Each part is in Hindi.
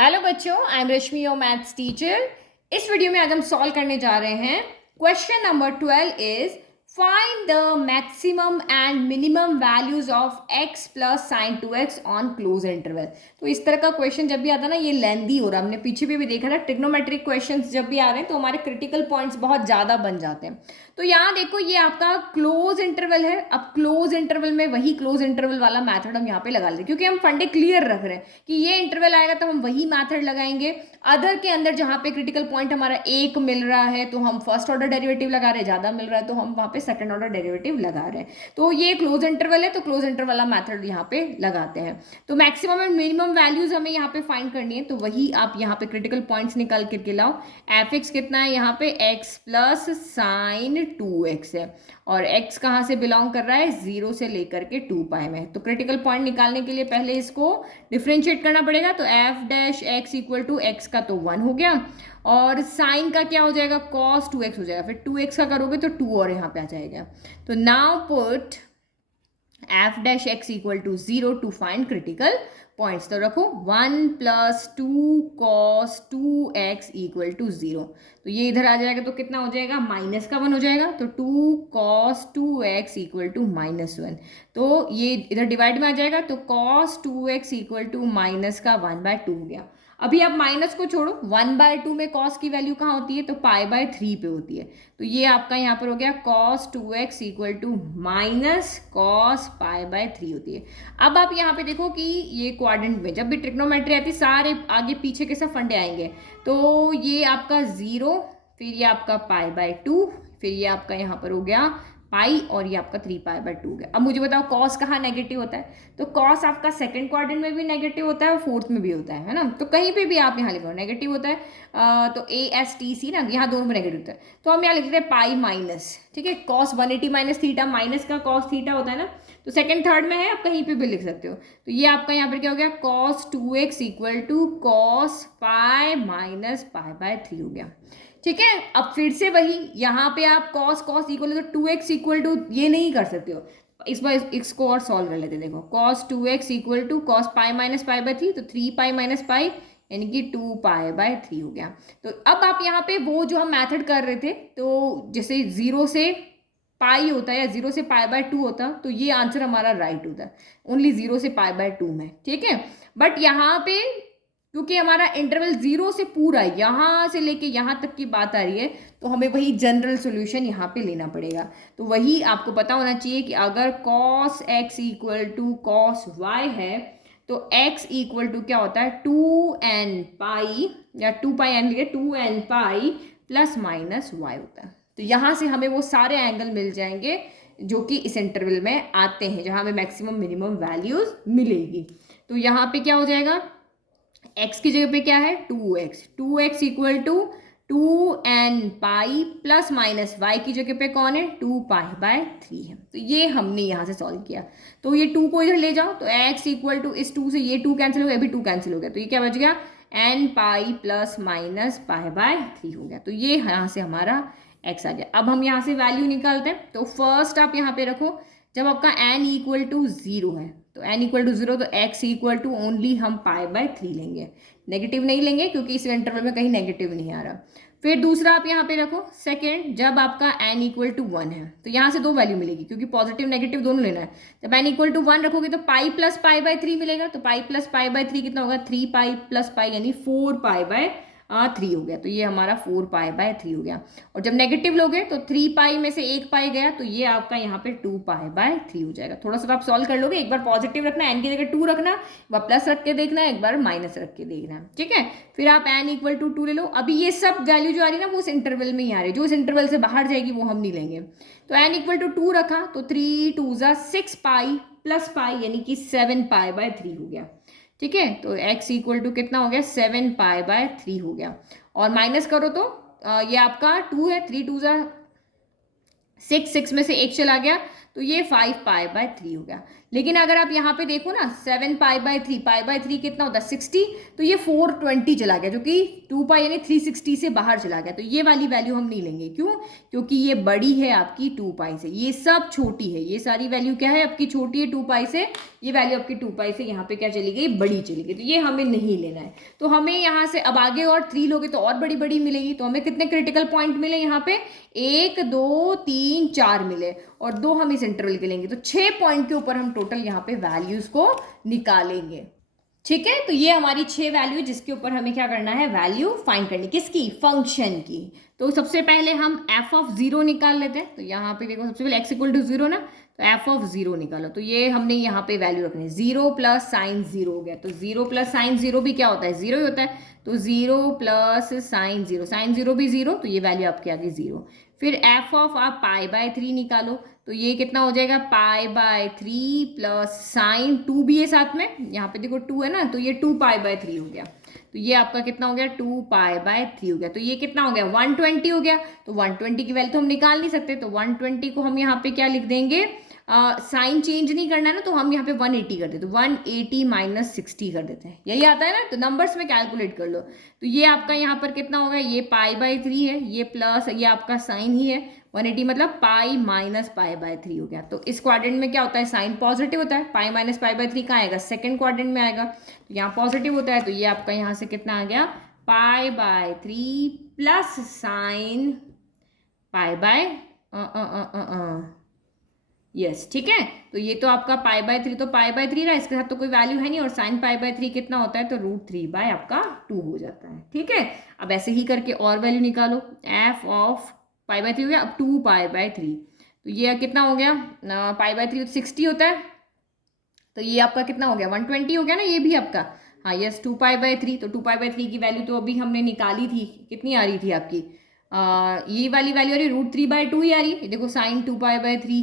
हेलो बच्चों, I am Rashmi your maths teacher. इस वीडियो में आज हम सॉल्व करने जा रहे हैं। Question number 12 is find the maximum and minimum values of x plus sign 2x on close interval. तो इस तरह का क्वेश्चन जब भी आता है ना, ये लेंदी हो रहा है। हमने पीछे भी देखा था, ट्रिग्नोमेट्रिक क्वेश्चंस जब भी आ रहे हैं तो हमारे क्रिटिकल पॉइंट्स बहुत ज़्यादा बन जाते हैं। तो यहाँ देखो, ये आपका क्लोज इंटरवल है। अब क्लोज इंटरवल में वही क्लोज इंटरवल वाला मैथड हम यहाँ पे लगा लेते हैं, क्योंकि हम फंडे क्लियर रख रहे हैं कि ये इंटरवल आएगा तो हम वही मैथड लगाएंगे। अदर के अंदर जहाँ पे क्रिटिकल पॉइंट हमारा एक मिल रहा है तो हम फर्स्ट ऑर्डर डेरिवेटिव लगा रहे हैं, ज़्यादा मिल रहा है तो हम वहाँ पे सेकंड ऑर्डर डेरिवेटिव लगा रहे हैं। तो ये क्लोज इंटरवल है तो क्लोज इंटरवल वाला मैथड यहाँ पे लगाते हैं। तो मैक्सिमम एंड मिनिमम वैल्यूज हमें यहाँ पे फाइंड करनी है, तो वही आप यहाँ पे क्रिटिकल पॉइंट्स निकाल करके लाओ। एफ एक्स कितना है यहाँ पे, एक्स प्लस साइन 2x है, और x कहाँ से बिलोंग कर रहा है, 0 से लेकर के 2 पाई में। तो क्रिटिकल पॉइंट निकालने के लिए पहले इसको डिफ्रेंशिएट करना पड़ेगा। तो F dash X equal to X का तो 1 हो गया, और साइन का क्या हो जाएगा, कॉस 2x हो जाएगा। फिर 2x का करोगे तो 2 और यहाँ पे आ जाएगा। तो now put F dash X equal to 0 to find critical points. तो रखो 1 plus 2 cos 2x equal to 0। तो ये इधर आ जाएगा तो कितना हो जाएगा, माइनस का 1 हो जाएगा। तो 2 कॉस 2x इक्वल टू -1। तो ये इधर डिवाइड में आ जाएगा, तो cos 2x equal to minus का 1/2 हो गया। अभी आप माइनस को छोड़ो, 1/2 में कॉस की वैल्यू कहाँ होती है, तो पाई/3 पे होती है। तो ये आपका यहाँ पर हो गया cos 2x equal to minus cos पाई/3 होती है। अब आप यहाँ पे देखो कि ये क्वाड्रेंट में जब भी ट्रिग्नोमेट्री आती है, सारे आगे पीछे के सब फंडे आएंगे। तो ये आपका 0, फिर ये आपका पाई/2, फिर ये आपका यहाँ पर हो गया पाई, और ये आपका 3 पाई/2 हो गया। अब मुझे बताओ कॉस कहाँ नेगेटिव होता है, तो कॉस आपका सेकंड क्वाड्रेंट में भी नेगेटिव होता है और फोर्थ में भी होता है ना। तो कहीं पे भी आप यहाँ लिखो नेगेटिव होता है। तो ASTC ना, यहाँ दोनों में नेगेटिव होता है। तो हम यहाँ लिखते हैं पाई माइनस, ठीक है, कॉस 180 माइनस थीटा, माइनस का कॉस थीटा होता है ना। तो सेकंड थर्ड में है, आप कहीं पे भी लिख सकते हो। तो ये आपका यहाँ पर क्या हो गया, cos 2x equal to cos pi minus पाई/3 हो गया। ठीक है। अब फिर से वही यहाँ पे आप cos cos equal to 2x equal to ये नहीं कर सकते हो। इस बार इसको और सॉल्व कर लेते हैं। देखो cos 2x equal to cos pi minus पाई/3, तो 3 पाई माइनस पाई यानी कि 2 पाई/3 हो गया। तो अब आप यहाँ पे वो जो हम मैथड कर रहे थे, तो जैसे 0 से पाई होता है या 0 से पाई/2 होता, तो ये आंसर हमारा राइट होता है, ओनली 0 से पाई/2 में। ठीक है। बट यहाँ पे क्योंकि हमारा इंटरवल 0 से पूरा यहाँ से लेके यहाँ तक की बात आ रही है, तो हमें वही जनरल सॉल्यूशन यहाँ पे लेना पड़ेगा। तो वही आपको पता होना चाहिए कि अगर cos x equal to cos y है, तो x इक्वल टू क्या होता है, 2n पाई, या 2 पाई एन लिखे, 2n pi plus minus y होता है। तो यहाँ से हमें वो सारे एंगल मिल जाएंगे जो कि इस इंटरवल में आते हैं, जहाँ हमें मैक्सिमम मिनिमम वैल्यूज मिलेगी। तो यहाँ पे क्या हो जाएगा, x की जगह पे क्या है, 2x equal to 2n pi plus minus y की जगह पे कौन है, 2 पाई/3 है। तो ये हमने यहाँ से सॉल्व किया। तो ये 2 को इधर ले जाओ, तो x इक्वल टू इस 2 से ये 2 कैंसिल हो गया, अभी 2 कैंसिल हो गया, तो ये क्या बच गया, n पाई प्लस माइनस पाई/3 हो गया। तो ये यहाँ से हमारा x आ गया। अब हम यहाँ से वैल्यू निकालते हैं। तो फर्स्ट आप यहाँ पे रखो, जब आपका n इक्वल टू 0 है, तो n इक्वल टू 0, तो x इक्वल टू ओनली हम पाई/3 लेंगे, नेगेटिव नहीं लेंगे क्योंकि इस इंटरवल में कहीं नेगेटिव नहीं आ रहा। फिर दूसरा आप यहाँ पे रखो सेकेंड, जब आपका n इक्वल टू 1 है, तो यहाँ से दो वैल्यू मिलेगी क्योंकि पॉजिटिव नेगेटिव दोनों लेना है। जब n इक्वल टू 1 रखोगे तो पाई प्लस पाई/3 मिलेगा। तो पाई प्लस पाई/3 कितना होगा, 3 पाई प्लस पाई यानी 4 पाई/3 हो गया। तो ये हमारा 4 पाई/3 हो गया। और जब नेगेटिव लोगे तो 3 पाई में से 1 पाई गया, तो ये आपका यहाँ पे 2 पाई/3 हो जाएगा। थोड़ा सा तो आप सॉल्व कर लोगे, एक बार पॉजिटिव रखना, एन की जगह 2 रखना, एक बार प्लस रख के देखना, एक बार माइनस रख के देखना। ठीक है। फिर आप एन इक्वल टू 2 ले लो। अभी ये सब वैल्यू जो आ रही है ना, वो उस इंटरवल में ही आ रही है, जो इस इंटरवल से बाहर जाएगी वो हम नहीं लेंगे। तो एन इक्वल टू 2 रखा, तो 3 2 6 पाई प्लस पाई यानी कि 7 पाई/3 हो गया। ठीक है। तो x इक्वल टू कितना हो गया, 7 पाई/3 हो गया। और माइनस करो तो ये आपका 2 है, 3 2 6, 6 में से 1 चला गया, तो ये 5 पाई/3 हो गया। लेकिन अगर आप यहाँ पे देखो ना 7 पाई बाय 3 कितना होता है 60, तो ये 420 चला गया, जो कि 2 पाई यानी 360 से बाहर चला गया। तो ये वाली वैल्यू हम नहीं लेंगे, क्यों? क्योंकि ये बड़ी है आपकी 2 पाई से, ये सब छोटी है, ये सारी वैल्यू क्या है आपकी छोटी है 2 पाई से, ये वैल्यू आपकी 2 पाई से यहाँ पे क्या चली गई, बड़ी चली गई, तो ये हमें नहीं लेना है। तो हमें यहाँ से अब आगे और 3 लोगे तो और बड़ी बड़ी मिलेगी, तो हमें कितने क्रिटिकल पॉइंट मिले यहाँ पे, 1 2 3 4 मिले, और 2 हम इस इंटरवल के लेंगे, तो 6 पॉइंट के ऊपर हम टोटल यहाँ पे वैल्यूज को निकालेंगे। ठीक है, तो ये हमारी 6 वैल्यू जिसके ऊपर हमें क्या करना है, वैल्यू फाइंड करनी, किसकी, फंक्शन की। तो सबसे पहले हम एफ ऑफ 0 निकाल लेते हैं। तो यहाँ पे देखो सबसे पहले एक्स इक्वल टू 0 ना, तो एफ ऑफ 0 निकालो, तो ये हमने यहाँ पे वैल्यू रखनी है, 0 प्लस साइन 0 हो गया, तो 0 प्लस साइन 0 भी क्या होता है, 0 ही होता है, तो 0 प्लस साइन 0, साइन 0 भी 0, तो ये वैल्यू आपकी आ गई 0। फिर एफ ऑफ आप पाई बाय 3 निकालो, तो ये कितना हो जाएगा, पाई बाय 3 प्लस साइन 2 भी है साथ में, यहाँ पे देखो 2 है ना, तो ये 2 पाई बाय 3 हो गया, तो ये आपका कितना हो गया, 2 पाई बाय 3 हो गया, तो ये कितना हो गया, 120 हो गया। तो 120 की वैल्यू तो हम निकाल नहीं सकते, तो 120 को हम यहाँ पे क्या लिख देंगे, साइन चेंज नहीं करना है ना, तो हम यहाँ पे 180 कर देते, तो 180 माइनस 60 कर देते हैं, यही आता है ना, तो नंबर्स में कैलकुलेट कर लो। तो ये आपका यहाँ पर कितना होगा, ये पाई बाय 3 है, ये प्लस ये आपका साइन ही है, 180 मतलब पाई माइनस पाई बाय 3 हो गया। तो इस क्वाड्रेंट में क्या होता है, साइन पॉजिटिव होता है, पाई माइनस पाई बाय 3 कहाँ आएगा, सेकंड क्वाड्रेंट में आएगा, तो यहाँ पॉजिटिव होता है, तो ये आपका यहाँ से कितना आ गया, पाई by 3 plus sine pi by yes, ठीक है। तो ये तो आपका पाई बाय 3, तो पाई बाय 3 रहा, इसके साथ तो कोई वैल्यू है नहीं, और साइन पाई बाय 3 कितना होता है, तो √3 बाय आपका 2 हो जाता है। ठीक है, अब ऐसे ही करके और वैल्यू निकालो, एफ ऑफ पाई बाय 3 हो गया, अब 2 पाई बाय 3, तो ये कितना हो गया, पाई बाय 3 60 होता है, तो ये आपका कितना हो गया, 120 हो गया ना, ये भी आपका, हाँ यस, 2 पाई बाय 3, तो 2 पाई बाय 3 की वैल्यू तो अभी हमने निकाली थी, कितनी आ रही थी आपकी, ये वाली वैल्यू आ रही √3 बाय 2 ही आ रही है, देखो साइन 2 पाई बाय 3,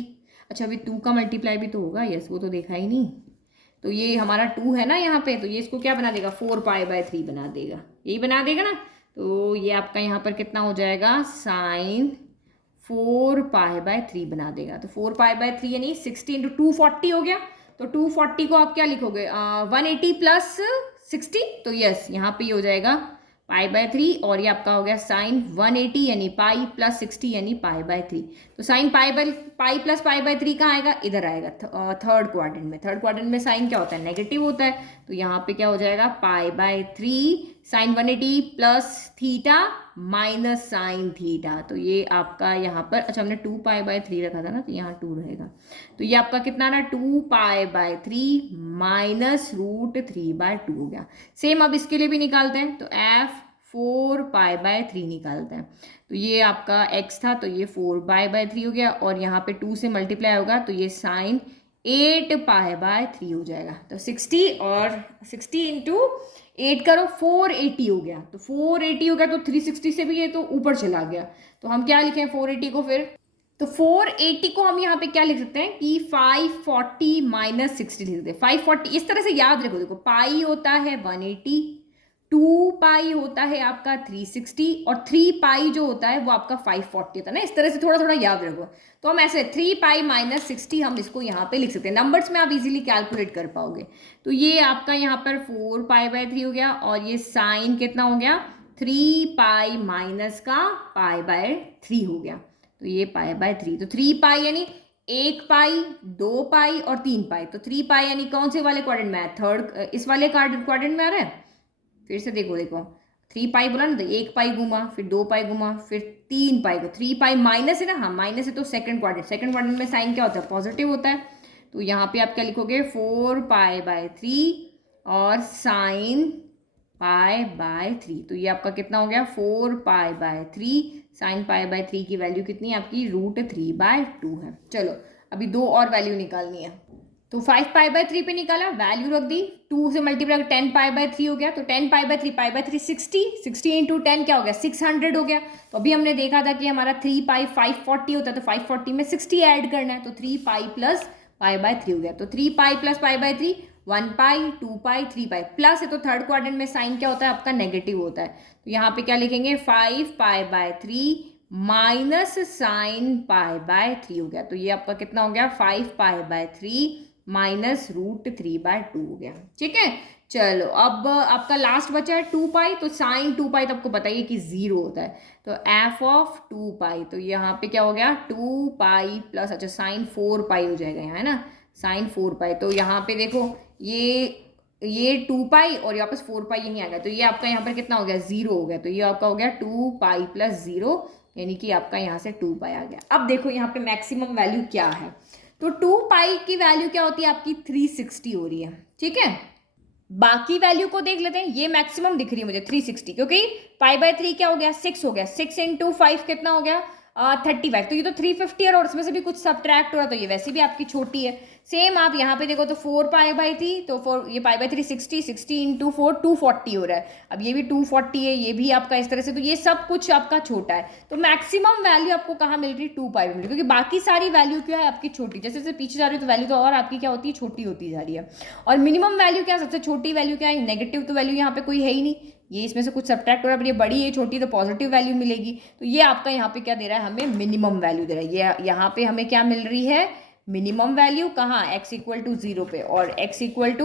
अच्छा अभी 2 का मल्टीप्लाई भी तो होगा, यस वो तो देखा ही नहीं, तो ये हमारा 2 है ना यहाँ पे, तो ये इसको क्या बना देगा, 4 पाई बाय 3 बना देगा, यही बना देगा ना, तो ये आपका यहाँ पर कितना हो जाएगा, साइन 4 पाई बाय 3 बना देगा, तो 4 पाई बाय 3 यानी 60 इंटू 240 हो गया, तो 240 को आप क्या लिखोगे, 180 प्लस 60, तो यस यहाँ पे हो जाएगा पाई बाय 3, और ये आपका हो गया साइन 180 यानी पाई प्लस 60 यानी पाई बाय 3, तो sine pi plus pi by 3 कहाँ आएगा, इधर आएगा, थर्ड क्वाड्रेंट में, थर्ड क्वाड्रेंट में साइन क्या होता है, नेगेटिव होता है, तो यहाँ पे क्या हो जाएगा, pi by 3 sine 180 plus theta minus sine theta, तो ये आपका यहाँ पर, अच्छा हमने 2 पाई बाय 3 रखा था ना, तो यहाँ 2 रहेगा, तो ये आपका कितना रहा, 2 पाई बाय 3 माइनस √3 बाय 2 हो गया। सेम अब इसके लिए भी निकालते हैं, तो एफ 4 पाई बाय 3 निकालते हैं, तो ये आपका x था, तो ये 4 पाई बाय 3 हो गया, और यहाँ पे 2 से मल्टीप्लाई होगा, तो ये साइन 8 पाई बाय 3 हो जाएगा, तो 60 और 60 इंटू 8 करो, 480 हो गया, तो 480 हो गया, तो 360 से भी ये तो ऊपर चला गया, तो हम क्या लिखें 480 को, फिर तो 480 को हम यहाँ पे क्या लिख सकते हैं कि 540 माइनस 60 लिख सकते हैं, 540 इस तरह से याद रखो, देखो पाई होता है 180, 2 पाई होता है आपका 360, और 3 पाई जो होता है वो आपका 540 होता है ना, इस तरह से थोड़ा थोड़ा याद रखो, तो हम ऐसे 3 पाई माइनस 60 हम इसको यहाँ पे लिख सकते हैं, नंबर्स में आप इजीली कैलकुलेट कर पाओगे। तो ये आपका यहाँ पर 4 पाई बाय 3 हो गया, और ये साइन कितना हो गया, 3 पाई माइनस का पाई बाय 3 हो गया, तो ये पाई बाय 3, तो 3 पाई यानी 1 पाई 2 पाई और 3 पाई, तो 3 पाई यानी कौन से वाले क्वाड्रेंट में है, थर्ड, इस वाले क्वाड्रेंट में आ रहा है, फिर से देखो 3 पाई बोला ना, तो 1 पाई घुमा, फिर 2 पाई घुमा, फिर 3 पाई को, 3 पाई माइनस है ना, हाँ माइनस है, तो सेकंड क्वाड्रेंट में साइन क्या होता है, पॉजिटिव होता है, तो यहाँ पे आप क्या लिखोगे 4 पाई बाय 3 और साइन पाई बाय 3, तो ये आपका कितना हो गया 4 पाई बाय 3, साइन पाई बाय 3 की वैल्यू कितनी है आपकी √3 बाय 2 है। चलो अभी 2 और वैल्यू निकालनी है, तो 5 पाई बाय 3 पे निकाला, वैल्यू रख दी, 2 से मल्टीप्लाई 10 पाई बाय 3 हो गया, तो 10 पाई बाय 3 60 इंटू 10 क्या हो गया 600 हो गया, तो अभी हमने देखा था कि हमारा 3 पाई 540 होता है, तो 540 में 60 ऐड करना है, तो 3 पाई प्लस पाई बाय 3 हो गया, तो 3 pi plus pi by 3 1 pi 2 pi 3 pi plus है, तो थर्ड क्वाड्रेंट में साइन क्या होता है आपका नेगेटिव होता है, तो यहाँ पे क्या लिखेंगे 5 पाई by 3 minus sine pi by 3 हो गया, तो ये आपका कितना हो गया 5 पाई बाय 3 माइनस रूट 3/2 हो गया। ठीक है, चलो अब आपका लास्ट बचा है 2 पाई, तो साइन 2 पाई तो आपको बताइए कि 0 होता है, तो एफ ऑफ 2 पाई, तो यहाँ पे क्या हो गया 2 पाई प्लस, अच्छा साइन 4 पाई हो जाएगा यहाँ, है ना, साइन 4 पाई, तो यहाँ पे देखो ये 2 पाई और यहाँ पर 4 पाई यहीं आ गया, तो ये आपका यहाँ पर कितना हो गया 0 हो गया, तो ये आपका हो गया 2 पाई प्लस 0, यानी कि आपका यहाँ से 2 पाई आ गया। अब देखो यहाँ पे मैक्सिमम वैल्यू क्या है, तो 2 पाई की वैल्यू क्या होती है आपकी 360 हो रही है। ठीक है, बाकी वैल्यू को देख लेते हैं, ये मैक्सिमम दिख रही है मुझे 360, क्योंकि पाई/3 क्या हो गया 6 हो गया, 6 × 5 कितना हो गया 35, तो ये तो 350 है और उसमें से भी कुछ सब्ट्रैक्ट हो रहा है, तो ये वैसे भी आपकी छोटी है। सेम आप यहाँ पे देखो तो 4 पाई/3, तो 4 ये पाई/3 60 × 4 240 हो रहा है, अब ये भी 240 है, ये भी आपका इस तरह से, तो ये सब कुछ आपका छोटा है, तो मैक्सिमम वैल्यू आपको कहाँ मिल रही है 2 पाई में मिल रही है, क्योंकि बाकी सारी वैल्यू क्या है आपकी छोटी, जैसे जैसे पीछे जा रही है तो वैल्यू तो और आपकी क्या होती है छोटी होती जा रही है। और मिनिमम वैल्यू क्या, सबसे छोटी वैल्यू क्या है, नेगेटिव तो वैल्यू यहाँ पे कोई है ही नहीं, ये इसमें से कुछ सब्ट्रैक्ट हो रहा है, पर ये बड़ी है छोटी तो पॉजिटिव वैल्यू मिलेगी, तो ये आपका यहाँ पे क्या दे रहा है हमें मिनिमम वैल्यू दे रहा है। ये यहाँ पे हमें क्या मिल रही है मिनिमम वैल्यू, कहाँ x = 0 पे, और x =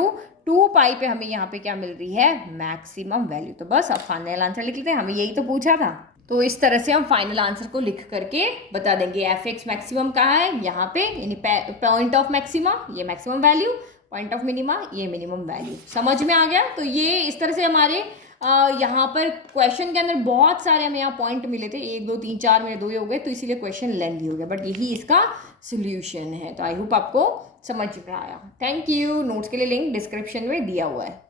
2 पाई पे हमें यहाँ पे क्या मिल रही है मैक्सिमम वैल्यू। तो बस अब फाइनल आंसर लिख लेते हैं, हमें यही तो पूछा था, तो इस तरह से हम फाइनल आंसर को लिख करके बता देंगे एफ एक्स मैक्सिमम कहाँ है यहाँ पे, यानी पॉइंट ऑफ मैक्सिमा ये maximum value, point of minima ये मिनिमम वैल्यू। समझ में आ गया, तो ये इस तरह से हमारे यहाँ पर क्वेश्चन के अंदर बहुत सारे हमें यहाँ पॉइंट मिले थे, 1 2 3 4 में 2 ही हो गए, तो इसीलिए क्वेश्चन लेंथी हो गया, बट यही इसका सोल्यूशन है। तो आई होप आपको समझ में आया। Thank you. नोट्स के लिए लिंक डिस्क्रिप्शन में दिया हुआ है।